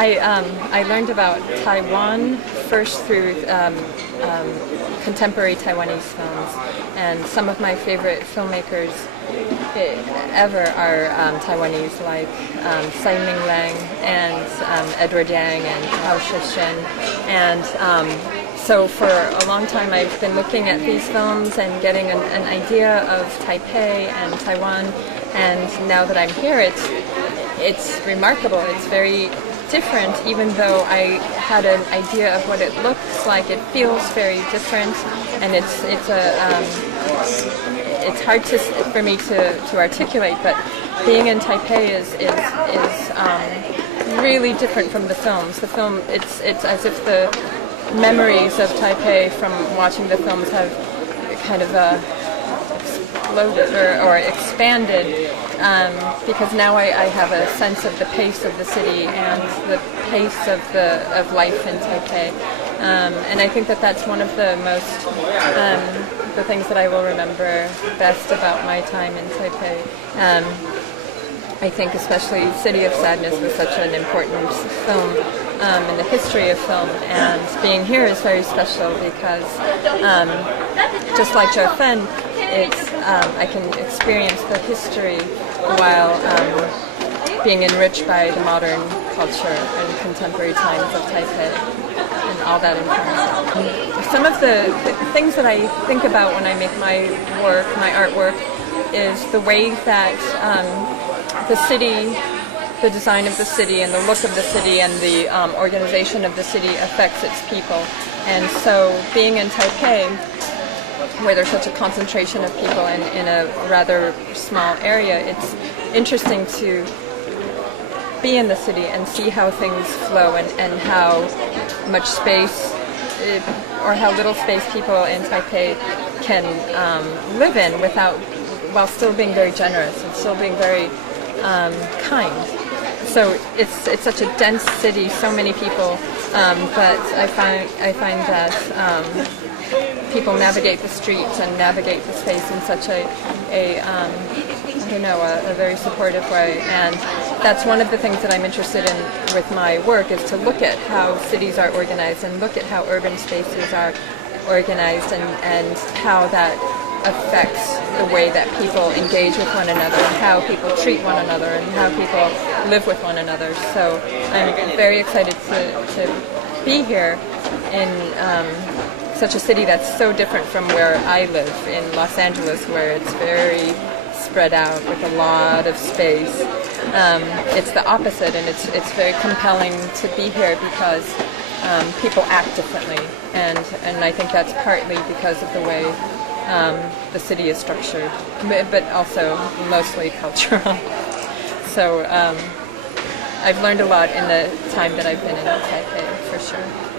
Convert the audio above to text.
I learned about Taiwan first through contemporary Taiwanese films, and some of my favorite filmmakers ever are Taiwanese, like Tsai Ming-Liang and Edward Yang and Hao Shixin, and so for a long time I've been looking at these films and getting an idea of Taipei and Taiwan, and now that I'm here, it's remarkable. It's very different, even though I had an idea of what it looks like. It feels very different, and it's hard for me to articulate. But being in Taipei is really different from the films. The film, it's as if the memories of Taipei from watching the films have kind of exploded or expanded, because now I have a sense of the pace of the city and the pace of life in Taipei, and I think that's one of the most the things that I will remember best about my time in Taipei. I think especially City of Sadness was such an important film in the history of film, and being here is very special because just like Zhou Fen, I can experience the history while being enriched by the modern culture and contemporary times of Taipei and all that influence. Some of the things that I think about when I make my work, my artwork, is the way that the city, the design of the city and the look of the city and the organization of the city affects its people. And so being in Taipei, where there's such a concentration of people in a rather small area, it's interesting to be in the city and see how things flow and how much space or how little space people in Taipei can live in while still being very generous and still being very kind. So it's such a dense city, so many people, but I find that people navigate the streets and navigate the space in such a very supportive way, and that's one of the things that I'm interested in with my work, is to look at how cities are organized and look at how urban spaces are organized and how that affects the way that people engage with one another and how people treat one another and how people live with one another. So I'm very excited to be here in such a city that's so different from where I live in Los Angeles, where it's very spread out with a lot of space. It's the opposite, and it's very compelling to be here because people act differently, and I think that's partly because of the way the city is structured, but also mostly cultural. So I've learned a lot in the time that I've been in Taipei, for sure.